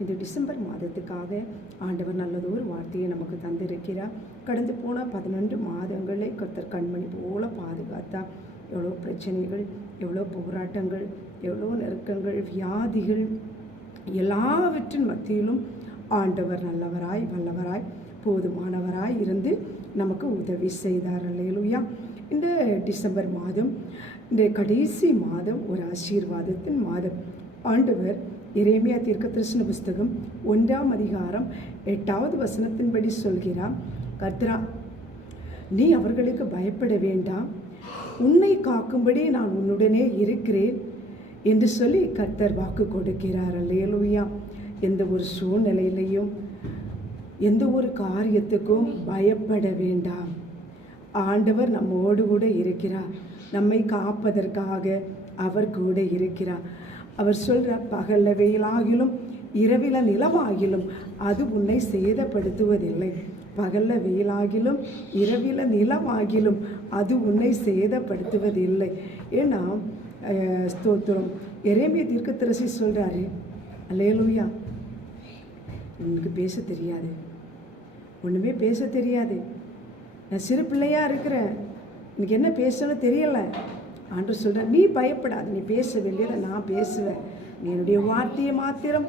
இந்த டிசம்பர் மாதத்துக்காக ஆண்டவர் நல்லதொரு வார்த்தையை நமக்கு தந்திருக்கிறார். கடந்து போன 11 மாதங்களை கர்த்தர் கண்மணி போல பாதுகாத்தா. எவ்வளோ பிரச்சனைகள், எவ்வளோ போராட்டங்கள், எவ்வளோ நெருக்கங்கள், வியாதிகள், எல்லாவற்றின் மத்தியிலும் ஆண்டவர் நல்லவராய் வல்லவராய் போதுமானவராய் இருந்து நமக்கு உதவி செய்தார். அல்லேலூயா. இந்த டிசம்பர் மாதம், இந்த கடைசி மாதம் ஒரு ஆசீர்வாதத்தின் மாதம். ஆண்டவர் எரேமியா தீர்க்கதரிசன புஸ்தகம் 1ஆம் அதிகாரம் 8வது வசனத்தின்படி சொல்கிறார், கர்த்தரா, நீ அவர்களுக்கு பயப்பட வேண்டாம், உன்னை காக்கும்படி நான் உன்னுடனே இருக்கிறேன் என்று சொல்லி கர்த்தர் வாக்கு கொடுக்கிறார். அல்லேலூயா. எந்த ஒரு சூழ்நிலையிலையும் எந்த ஒரு காரியத்துக்கும் பயப்பட வேண்டாம். ஆண்டவர் நம்மோடு கூட இருக்கிறார். நம்மை காப்பதற்காக அவர் கூட இருக்கிறார். அவர் சொல்கிறார், பகல்ல வெயிலாகிலும் இரவில நிலவாகிலும் அது உன்னை சேதப்படுத்துவதில்லை. பகல்ல வெயிலாகிலும் இரவில நிலவாகிலும் அது உன்னை சேதப்படுத்துவதில்லை. ஏன்னா ஸ்தோத்திரம், எரேமியா தீர்க்கதரிசி சொல்கிறாரு, அல்லேலூயா, உனக்கு பேச தெரியாது, ஒன்றுமே பேச தெரியாது, நான் சிறு பிள்ளையாக இருக்கிறேன், எனக்கு என்ன பேசணும்னு தெரியலை. ஆண்டவர் சொல்கிறேன், நீ பயப்படாது, நீ பேச வேண்டியதை நான் பேசுவேன். நீ என்னுடைய வார்த்தையை மாத்திரம்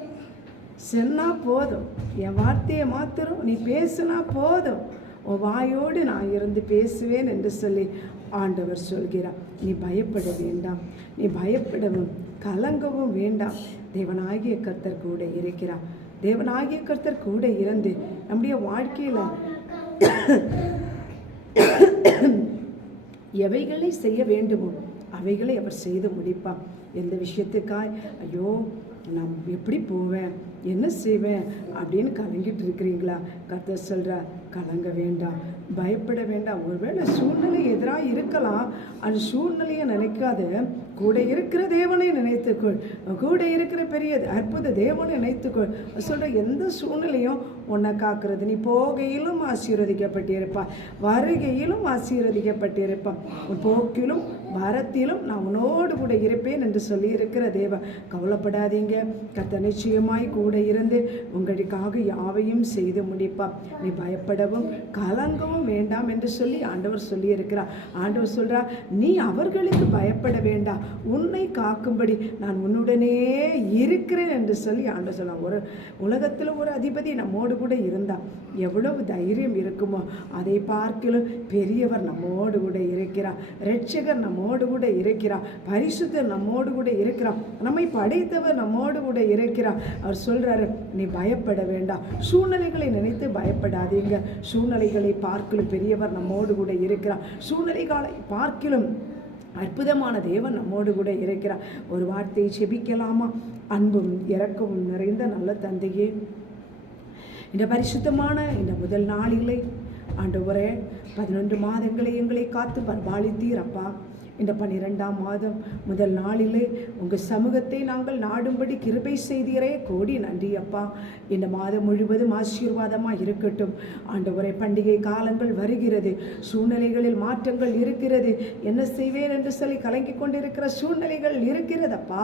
சொன்னா போதும், என் வார்த்தையை மாத்திரம் நீ பேசுனா போதும், உன் வாயோடு நான் இருந்து பேசுவேன் என்று சொல்லி ஆண்டவர் சொல்கிறார். நீ பயப்பட வேண்டாம், நீ பயப்படவும் கலங்கவும் வேண்டாம். தேவனாகிய கர்த்தர் கூட இருக்கிறார். தேவனாகிய கர்த்தர் கூட இருந்து நம்முடைய வாழ்க்கையில் எவைகளை செய்ய வேண்டுமோ அவைகளை அவர் செய்து முடிப்பார். எந்த விஷயத்துக்காய் ஐயோ நான் எப்படி போவேன், என்ன செய்வேன் அப்படின்னு கலங்கிட்டு இருக்கிறீங்களா? கர்த்தர் சொல்கிறா, கலங்க வேண்டாம், பயப்பட வேண்டாம். ஒருவேளை சூழ்நிலை எதிராக இருக்கலாம், அந்த சூழ்நிலையை நினைக்காத, கூட இருக்கிற தேவனை நினைத்துக்கொள், கூட இருக்கிற பெரிய அற்புத தேவனை நினைத்துக்கொள். சொல்கிற எந்த சூழ்நிலையும் உன்னை காக்கிறது. நீ போகையிலும் ஆசீர்வதிக்கப்பட்டிருப்பா, வருகையிலும் ஆசீர்வதிக்கப்பட்டிருப்பான், உன் போக்கிலும் வரத்திலும் நான் உன்னோடு கூட இருப்பேன் என்று சொல்லி இருக்கிற தேவன். கவலைப்படாதீங்க, கர்த்தர் நிச்சயமாய் கூட இருந்து உங்களுக்காக யாவையும் செய்து முடிப்பார். நீ பயப்படவும் கலங்கவும் வேண்டாம் என்று சொல்லி ஆண்டவர் சொல்லி இருக்கிறார். ஆண்டவர் சொல்றார், நீ அவர்களுக்கு பயப்பட வேண்டாம், உன்னை காக்கும்படி நான் உன்னுடனே இருக்கிறேன் என்று சொல்லி ஆண்டவர் சொல்றார். ஒரு உலகத்தில் ஒரு அதிபதி நம்மோடு கூட இருந்தா எவ்வளவு தைரியம் இருக்குமோ, அதை பார்க்கலும் பெரியவர் நம்மோடு கூட இருக்கிறார். இரட்சகர் நம்மோடு கூட இருக்கிறார். பரிசுத்தர் நம்மோடு கூட இருக்கிறார். நம்மை படைத்தவர் நம்மோடு கூட இருக்கிறார். அவர் சொல்றாரு, நீ பயப்பட வேண்டாம், சூழ்நிலைகளை நினைத்து பயப்படாதீங்க. சூழ்நிலைகளை பார்க்கலும் பெரியவர் நம்மோடு கூட இருக்கிறார். சூழ்நிலைகளை பார்க்கலும் அற்புதமான தேவன் நம்மோடு கூட இருக்கிறார். ஒரு வார்த்தையை செபிக்கலாமா? அன்பும் இரக்கமும் நிறைந்த நல்ல தந்தையே, இந்த பரிசுத்தமான இந்த முதல் நாளிலே ஆண்டவரே 11 மாதங்களை எங்களை காத்து பரிபாலித்தீர் அப்பா. இந்த 12ஆம் மாதம் முதல் நாளிலே உங்கள் சமூகத்தை நாங்கள் நாடும்படி கிருபை செய்தீரே, கோடி நன்றி அப்பா. இந்த மாதம் முழுவதும் ஆசீர்வாதமாக இருக்கட்டும் ஆண்டவரே. பண்டிகை காலங்கள் வருகிறது, சூழ்நிலைகளில் மாற்றங்கள் இருக்கிறது, என்ன செய்வேன் என்று சொல்லி கலங்கி கொண்டிருக்கிற சூழ்நிலைகள் இருக்கிறதப்பா.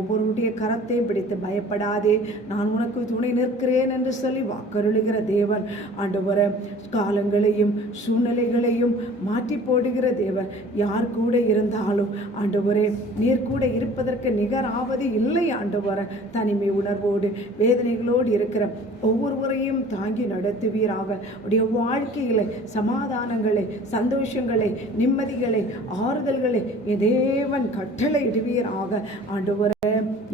ஒவ்வொருடைய கரத்தையும் பிடித்து பயப்படாதே, நான் உனக்கு துணை நிற்கிறேன் என்று சொல்லி வாக்கருளுகிற தேவன் ஆண்டவரே. காலங்களையும் சூழ்நிலைகளையும் மாற்றி போடுகிற தேவன். யார் கூட இருந்தாலும் ஆண்டவரே, நீர் கூட இருப்பதற்கு நிகராவது இல்லை ஆண்டவரே. தனிமை உணர்வோடு வேதனைகளோடு இருக்கிற ஒவ்வொருவரையும் தாங்கி நடத்துவீராக. உடைய வாழ்க்கைகளை சமாதானங்களை, சந்தோஷங்களை, நிம்மதிகளை, ஆறுதல்களை தேவன் கட்டளை இடுவீராக ஆண்டவரே.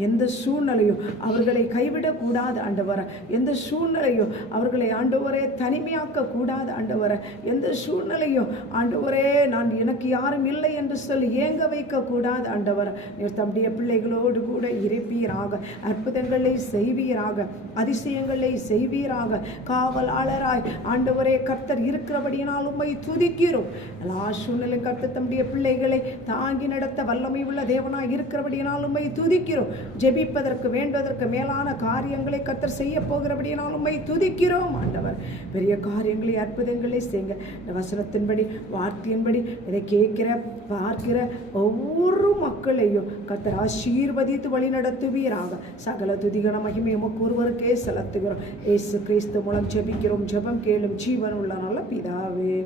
எந்த சூழ்நிலையும் அவர்களை கைவிடக்கூடாது ஆண்டவரே. எந்த சூழ்நிலையும் அவர்களை ஆண்டவரே தனிமையாக்க கூடாது ஆண்டவரே. எந்த சூழ்நிலையும் ஆண்டவரே நான் எனக்கு யாரும் இல்லை என்று சொல்லி ஏங்க வைக்க கூடாது ஆண்டவரே. நீர் தம்முடைய பிள்ளைகளோடு கூட இருப்பீராக, அற்புதங்களை செய்வீராக, அதிசயங்களை செய்வீராக. காவலாளராய் ஆண்டவரே கர்த்தர் இருக்கிறபடியினால் உம்மை துதிக்கிறோம். எல்லா சூழ்நிலை கர்த்தர் தம்முடைய பிள்ளைகளை தாங்கி நடத்த வல்லமை உள்ள தேவனாய் இருக்கிறபடியினால் உம்மை துதிக்கிறோம். ஜெபிப்பதற்கு வேண்டுவதற்கு மேலான காரியங்களை கர்த்தர் செய்ய போகிறபடியினால் உம்மை துதிக்கிறோம் ஆண்டவர். பெரிய காரியங்களை அற்புதங்களை செய்யுங்க. இந்த வசனத்தின்படி வார்த்தையின்படி இதை கேட்கிற பார்க்கிற ஒவ்வொரு மக்களையும் கர்த்தர் ஆசீர்வதித்து வழி நடத்துவீராக. சகல துதிகன மகிமை உமக்கு ஒருவருக்கே செலுத்துகிறோம். இயேசு கிறிஸ்து மூலம் ஜெபிக்கிறோம். ஜெபம் கேளும் ஜீவன் உள்ள நல்ல பிதாவே.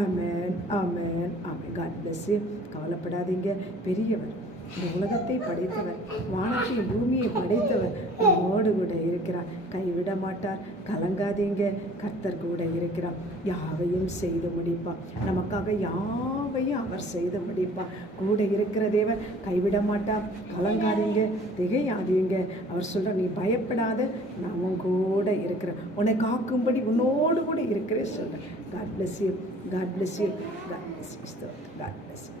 Amen, amen, amen. God bless you. கவலைப்படாதீங்க. பெரியவர், இந்த உலகத்தை படைத்தவர், வானத்தையும் பூமியை படைத்தவர் நம்மோடு கூட இருக்கிறார். கைவிட மாட்டார். கலங்காதீங்க. கர்த்தர் கூட இருக்கிறார். யாவையும் செய்து முடிப்பார். நமக்காக யாவையும் அவர் செய்து முடிப்பார். கூட இருக்கிற தேவன் கைவிட மாட்டார். கலங்காதீங்க, திகையாதீங்க. அவர் சொல்ற, நீ பயப்படாத, நான் கூட இருக்கிறேன், உன்னை காக்கும்படி உன்னோடு கூட இருக்கிறேன் சொல்றேன். God bless you. God bless you. God bless you. God bless you.